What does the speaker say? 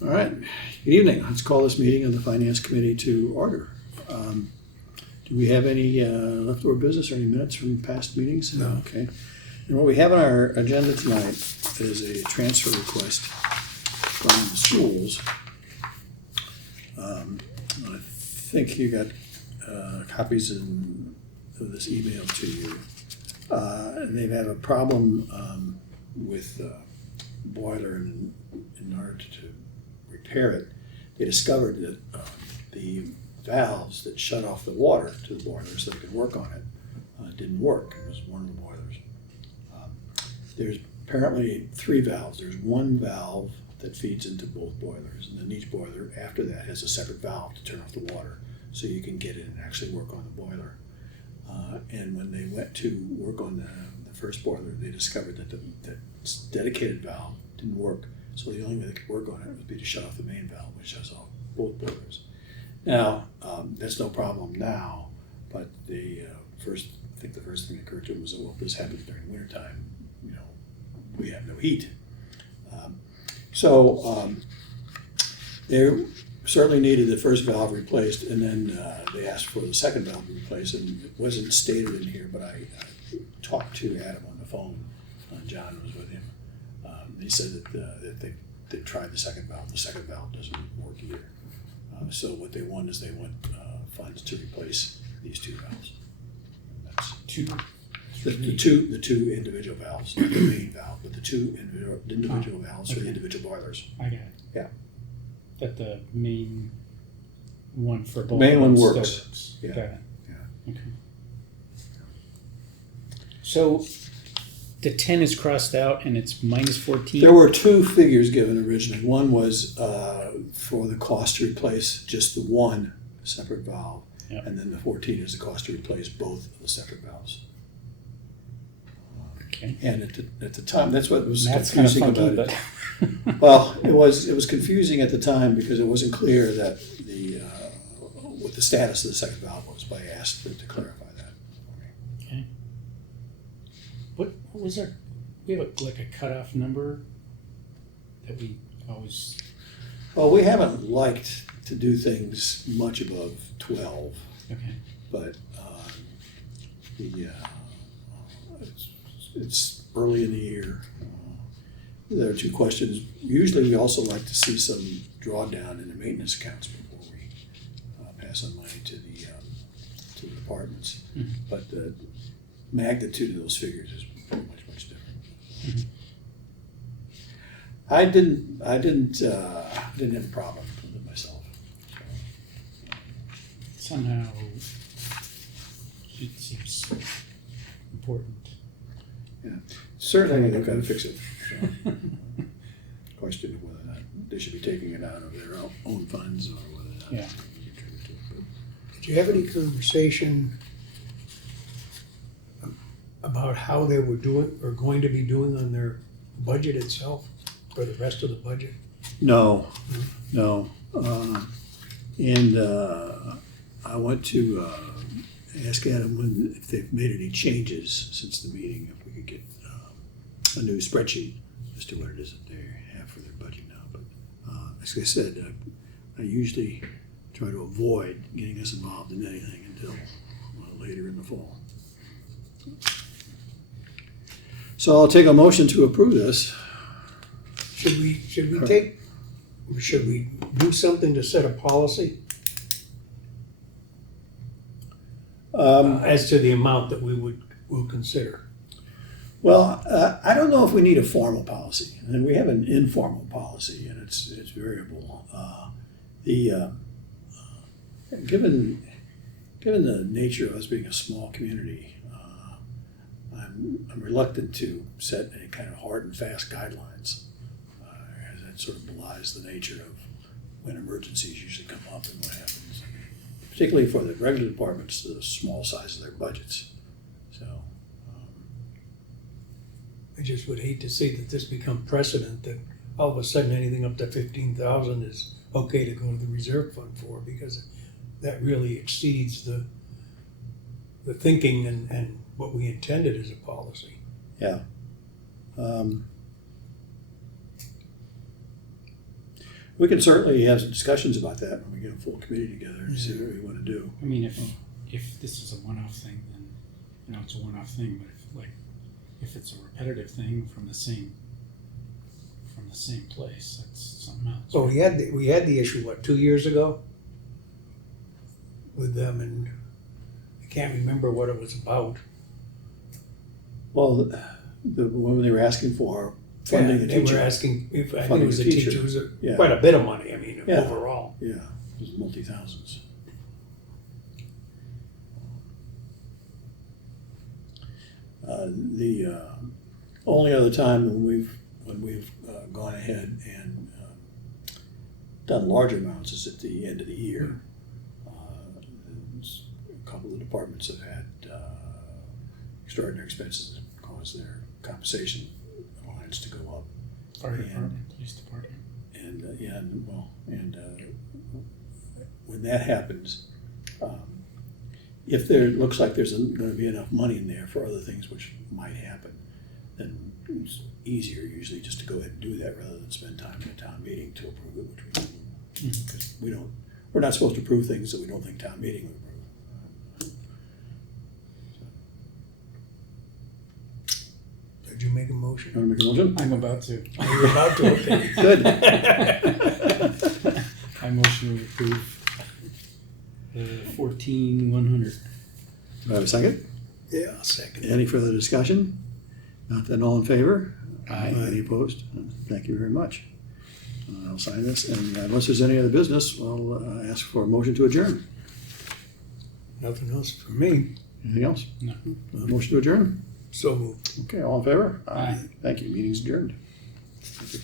All right. Good evening. Let's call this meeting of the Finance Committee to order. Do we have any leftover business or any minutes from past meetings? No. Okay. And what we have on our agenda tonight is a transfer request from the schools. I think you got copies of this email to you. And they've had a problem with boiler, and in order to repair it, they discovered that the valves that shut off the water to the boiler so they could work on it didn't work. It was one of the boilers. There's apparently 3 valves. There's one valve that feeds into both boilers, and then each boiler after that has a separate valve to turn off the water so you can get in and actually work on the boiler. And when they went to work on the first boiler, they discovered that the dedicated valve didn't work. So the only way they could work on it would be to shut off the main valve, which shuts off both boilers. Now, that's no problem now, but I think the first thing that occurred to them was that, well, if this happens during wintertime, we have no heat. So they certainly needed the first valve replaced, and then they asked for the second valve replaced, and it wasn't stated in here, but I talked to Adam on the phone. John was with him. He said that they tried the second valve. The second valve doesn't work either. So what they want is funds to replace these 2 valves. That's the two individual valves, not the main valve, but the 2 individual valves for the individual boilers. I got it. Yeah. That the main one for both. The main one still works. Yeah. Got it. Yeah. Okay. So the 10 is crossed out and it's minus 14? There were 2 figures given originally. One was for the cost to replace just the one separate valve, Yep. and then the 14 is the cost to replace both of the separate valves. Okay. And at the time, that's what was That's kind of confusing funky, about it. but Well, it was confusing at the time because it wasn't clear that what the status of the second valve was. But I asked to clarify that. okay. What was our? We have like a cutoff number that we always. Well, we haven't liked to do things much above 12, Okay. but it's early in the year. There are 2 questions. Usually, we also like to see some drawdown in the maintenance accounts before we pass on money to the departments. Mm-hmm. But the magnitude of those figures is much different. Mm-hmm. I didn't have a problem with it myself. Somehow it seems important. Yeah, certainly they've got to fix it. So, question of whether or not they should be taking it out of their own funds or whether or not Yeah. they can contribute to it. Did you have any conversation about how they were doing or going to be doing on their budget itself for the rest of the budget? No. And I want to ask Adam if they've made any changes since the meeting, if we could get a new spreadsheet as to what it is that they have for their budget now. But as I said, I usually try to avoid getting us involved in anything until later in the fall. So I'll take a motion to approve this. Should we do something to set a policy as to the amount that we'll consider? Well, I don't know if we need a formal policy, and we have an informal policy, and it's variable. Given the nature of us being a small community, I'm reluctant to set any kind of hard and fast guidelines. As that sort of belies the nature of when emergencies usually come up and what happens, particularly for the regular departments, the small size of their budgets. So. I just would hate to see that this become precedent, that all of a sudden anything up to 15,000 is okay to go to the reserve fund for, because that really exceeds the thinking and what we intended as a policy. Yeah. We can certainly have some discussions about that when we get a full committee together and see what we want to do. I mean, if this is a one-off thing, then, it's a one-off thing, but if it's a repetitive thing from the same place, that's something else. Well, we had the issue, 2 years ago? With them, and I can't remember what it was about. Well, when they were asking for funding a They teacher. were asking, I think it Funding was a a teacher. teacher, it was Yeah. quite a bit of money, Yeah. overall. Yeah, it was multi-thousands. The only other time when we've gone ahead and done large amounts is at the end of the year. A couple of departments have had extraordinary expenses that cause their compensation lines to go up. Fire department, police department. And when that happens, if there looks like there's going to be enough money in there for other things which might happen, then it's easier usually just to go ahead and do that rather than spend time in a town meeting to approve it, which we don't. Because we're not supposed to approve things that we don't think town meeting would approve. Did you make a motion? You want to make a motion? I'm about to. You're about to, okay. Good. I motion to approve 14,100. Do I have a second? Yeah, I'll second it. Any further discussion? Not then, all in favor? Aye. Any opposed? Thank you very much. I'll sign this, and unless there's any other business, I'll ask for a motion to adjourn. Nothing else for me. Anything else? No. Motion to adjourn? So moved. Okay, all in favor? Aye. Thank you, meeting's adjourned. Thank you.